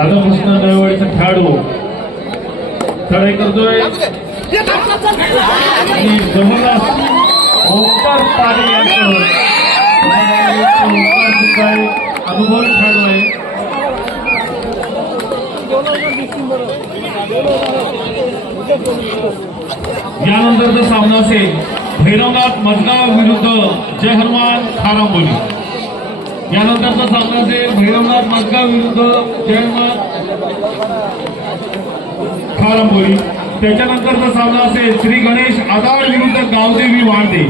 राधाकृष्ण दळवडीचा खेळाडू चढाई करतोय आणि जबरदस्त ओंकार पाटील अनुभवी खेळाडू आहे. यानंतरचा सामना असेल भैरवनाथ मजगाव विरुद्ध जय हनुमान खारांबोली. यानंतरचा सामना असेल भैरवनाथ मजगाव विरुद्ध जय हनुमान खारांबोली. त्याच्यानंतरचा सामना असेल श्री गणेश आधार विरुद्ध गावदेवी वांदे.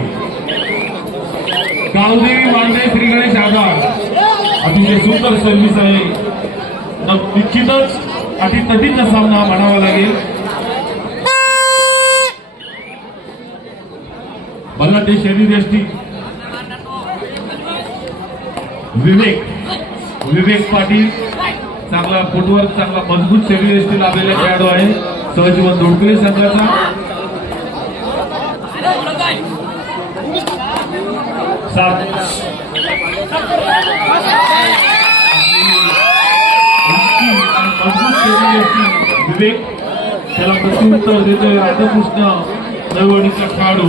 गावदेवी वांदे श्री गणेश आधार. अतिशय सुंदर सर्व्हिस आहे. निश्चितच अटीतटीचा सामना म्हणावा लागेल. बल्लाटे शरीरयष्टी विवेक पाटील चांगला फुटवर्क चांगला मजबूत शरीरयष्टी लाभलेला खेळाडू आहे. सहजीवन दोडकुले संघाचा विवेक त्याला प्रत्युत्तर देतोय राधाकृष्ण दळवडीचा खेळाडू.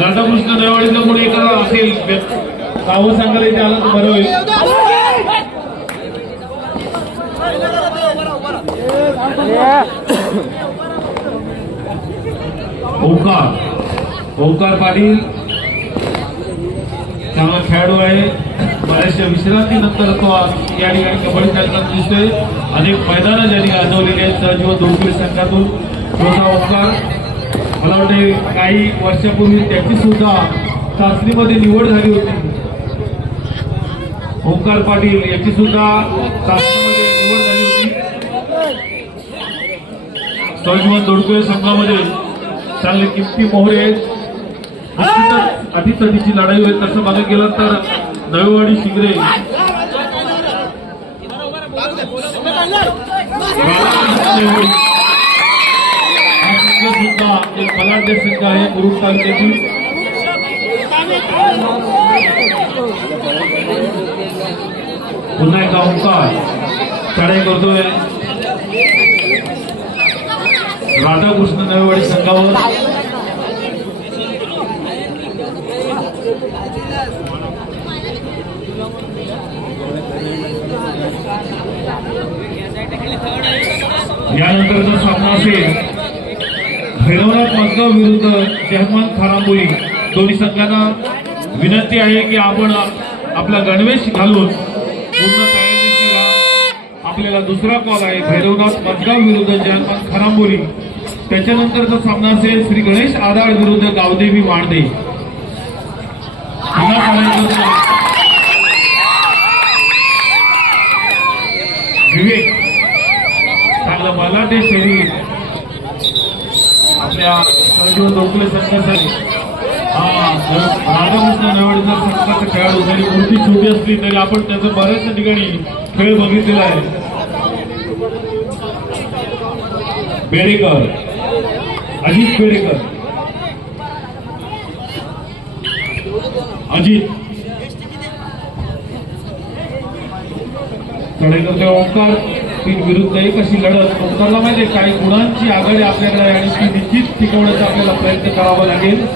राधाकृष्ण दळवडीचा कोणी एखादा असेल नाव सांगायला इथे आलं तर बरं होईल. ओंकार पाटील चांगला खेळाडू आहे. बऱ्याचशा विश्रांतीनंतर तो या ठिकाणी कबड्डी खेळताना दिसतोय. अनेक मैदानं ज्यांनी गाजवलेली आहेत सहजीवन दोडकुले संघातून. छोटा ओंकार मला वाटते काही वर्षापूर्वी त्याची सुद्धा चाचणीमध्ये निवड झाली होती. ओंकार पाटील याची सुद्धा चाचणीमध्ये निवड झाली होती. सहजीवन दोडकुले संघामध्ये चांगले किमती मोहरे आहेत. अटीतटीची लढाई होईल. तसं बघायला गेलं तर दळवडी शिंगरे सुद्धा एक बलाढ्य संघ आहे मुरुड तालुक्यातील. पुन्हा एकदा ओंकार चढाई करतोय राधाकृष्ण दळवडी संघावर. यानंतरचा सामना असेल भैरवनाथ मजगाव विरुद्ध जय हनुमान खारांबोली. दोन्ही संघांना विनंती आहे की आपण आपला गणवेश घालून पूर्ण तयारी करा. आपल्याला दुसरा कॉल आहे भैरवनाथ मजगाव विरुद्ध जय हनुमान खारांबोली. त्याच्यानंतरचा सामना असेल श्री गणेश आधार विरुद्ध गावदेवी वांदे. विवेक चांगलं बलाढ्य शरीर आपल्या सहजीवन दोडकुले संघासाठी. राधाकृष्ण दळवडीचा संघाचा खेळाडू जरी मूर्ती छोटी असली तरी आपण त्याचं बऱ्याचशा ठिकाणी खेळ बघितलेला आहे. बेडेकर अजित बेडेकर अजित चढाई करतोय ओंकार. तीन विरुद्ध एक अशी लढत. ओंकारला माहिती आहे काही गुणांची आघाडी आपल्याकडे आहे आणि ती निश्चित टिकवण्याचा आपल्याला प्रयत्न करावा लागेल.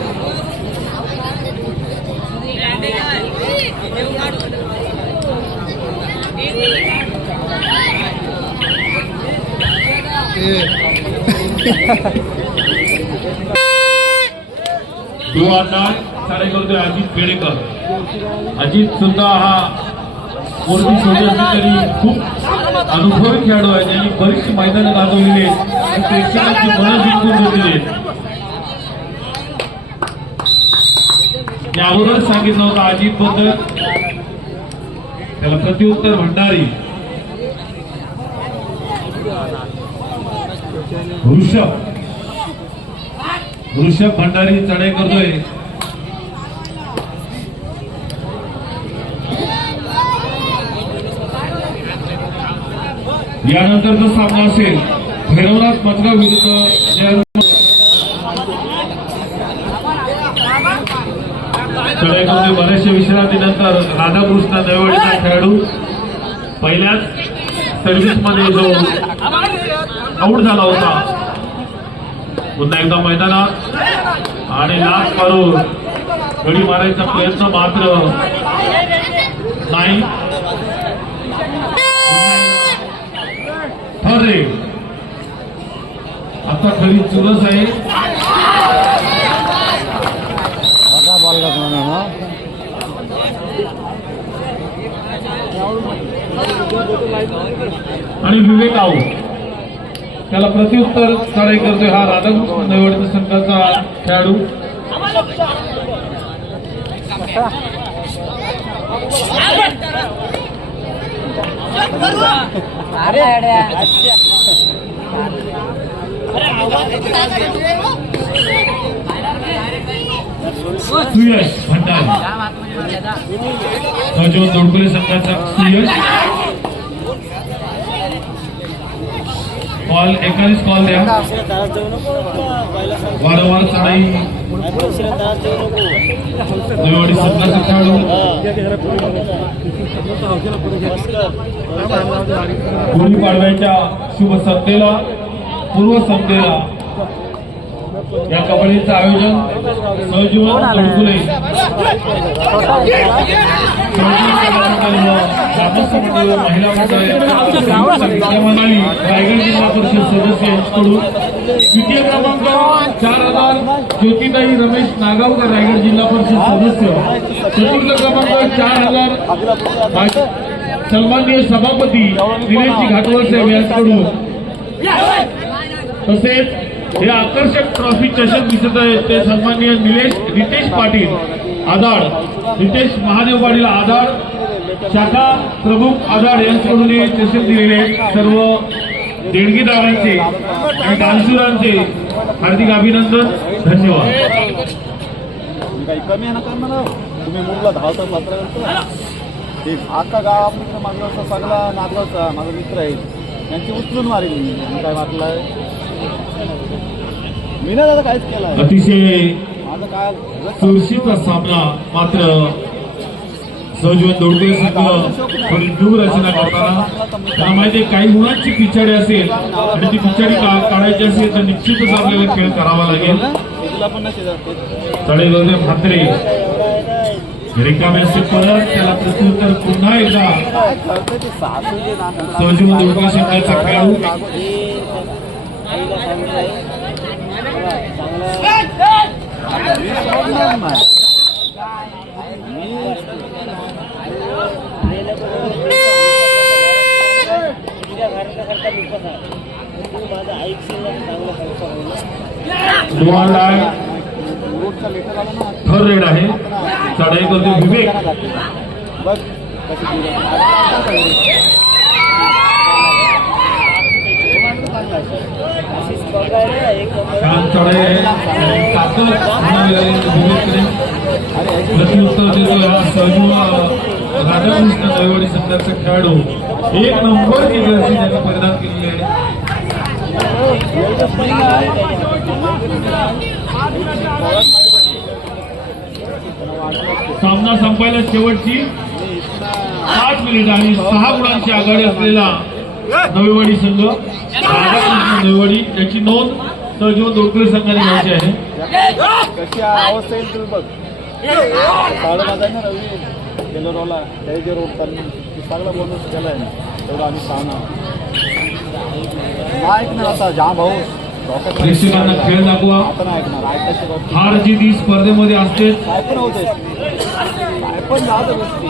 चढाई करतोय अजित बेडेकर. अजित सुद्धा हा मूर्ती छोटी असली तरी खूप अनुभवी खेळाडू आहे. त्यांनी बरीचशी मैदानं गाजवलेली आहेत. प्रेक्षकांची मनं जिंकून घेतलेली आहेत. या अगोदर सांगितलं होतं अजित बद्दल. त्याला प्रत्युत्तर भंडारी. ऋषभ भंडारी चढाई करतोय. यानंतरचा सामना असेल भैरवनाथ मजगाव विरुद्ध बऱ्याचशा विश्रांतीनंतर राधाकृष्ण दळवडीचा खेळाडू पहिल्याच सर्व्हिस मध्ये जो आऊट झाला होता पुन्हा एकदा मैदानात आणि लाच मारून गडी मारायचा प्रयत्न मात्र नाही. ठरले आता खरी चुरस आहे. आणि विवेक आऊ त्याला प्रत्युत्तर चढाई करतोय हा राधाकृष्ण नैवडे संघाचा खेळाडू. सुयश भंडारी सजीवन तोडकरी संघाचा सुयश. कॉल 41 कॉल द्या. वारंवार चढाई नैवडी संघाचा खेळाडू. गुढीपाडव्याच्या शुभ संध्येला पूर्व संध्येला या कबड्डीचं आयोजन सहजीवन तोडकुले महिला मंडळी रायगड जिल्हा परिषद सदस्य यांच्याकडून द्वितीय क्रमांक 4000 ज्योतिताई रमेश नागावकर रायगड जिल्हा परिषद सदस्य. चतुर्थ क्रमांक 4000 सन्माननीय सभापती निलेशजी घाटवळ साहेब यांच्याकडून. तसेच हे आकर्षक ट्रॉफी चषक दिसत आहे ते सन्माननीय रितेश पाटील आधाड, रितेश महादेव पाटील आधाड शाखा प्रमुख आधाड यांच्याकडून हे चषक दिलेले सर्व देणगीदारांचे आणि डान्सुरांचे हार्दिक अभिनंदन. धन्यवाद. कमी आहे ना करणार तुम्ही मुलगा धावता मात्र ते अख्खा गाव आपल्या माझा सगळा नागगावचा माझा मित्र आहे त्यांची उचलून मारेल मी काय वाटलं मी ना दादा काहीच केलं. अतिशय चुरशीचा सामना मात्र सहजीवन तोडकुले संघ थोडी दूर रचना करताना त्यांना माहिती काही गुणांची पिछाडी असेल आणि ती पिछाडी काढायची असेल तर निश्चितच आपल्याला खेळ करावा लागेल. चढेगौरे म्हात्रे रिकाम्याचे परत त्याला प्रत्युत्तर पुन्हा एकदा सहजीवन तोडकुले संघाचा खेळाडू. थर्ड रेड आहे. चढाई करतो विवेक. चढाई आहे प्रत्युत्तर देतोय हा सहजीव राधाकृष्ण नैवडी संघाचा खेळाडू. 1 नंबर की जर्सी त्यांनी परिधान केलेली आहे. सामना संपायला शेवटची 5 मिनिट आणि 6 गुणांची आघाडी असलेला नवीवाडी संघ राधाकृष्ण नैवडी याची नोंद सहजीवन तोडकुले संघाने घ्यायची आहे. कशी अवस्था येईल तुम्ही बघ साडे माझा आहे ना रवी गेलो रोला त्याचे रोड सगळा बोनस केलाय ना तेवढं आम्ही सांगणार ऐकणार आता जाम भाऊ प्रेक्षकांना खेळ दाखवा. हार जीत ही स्पर्धेमध्ये असते. काय पण होते काय पण जात गोष्टी